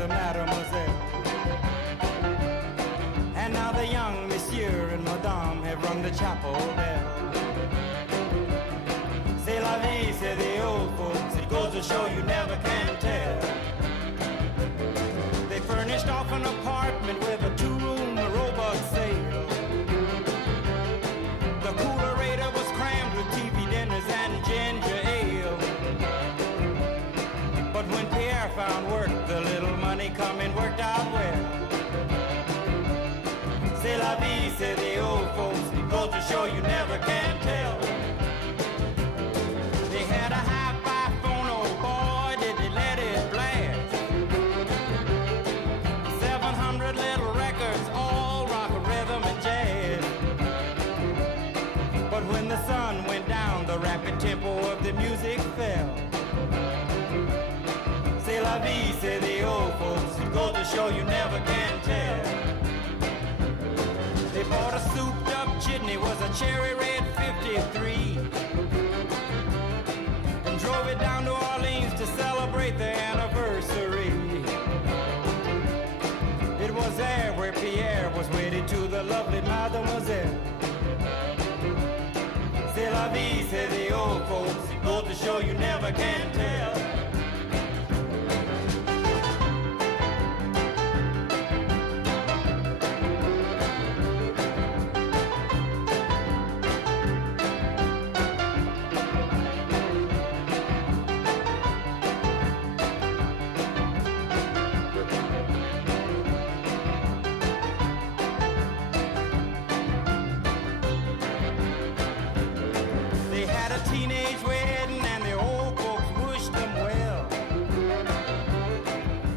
the mademoiselle. And now the young monsieur and madame have rung the chapel bell. C'est la vie, say the old folks, it goes to show you never can tell. They furnished off an apartment with a two-room robot sale. The coolerator was crammed with TV dinners and ginger ale. But when Pierre found work, the little money coming worked out well. C'est la vie, say the old folks, it goes to show you never can tell. They had a hi-fi phone, oh boy, did they let it blast. 700 little records, all rock, rhythm, and jazz. But when the sun went down, the rapid tempo of the music fell. C'est la vie, say the old folks, it goes to show you never can tell. They bought a souped up chitney, was a cherry red 53, and drove it down to Orleans to celebrate their anniversary. It was there where Pierre was wedded to the lovely mademoiselle. C'est la vie, say the old folks, it goes to show you never can tell. Teenage wedding and the old folks wished them well.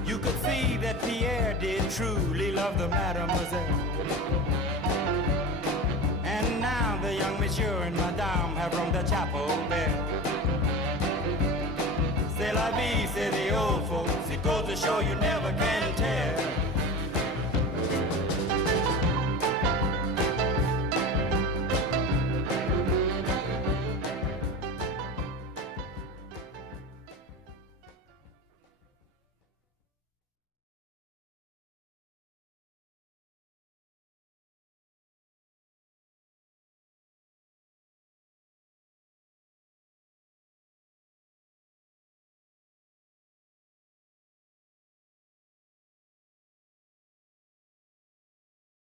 You could see that Pierre did truly love the mademoiselle. And now the young monsieur and madame have rung the chapel bell. C'est la vie, say the old folks, it goes to show you never can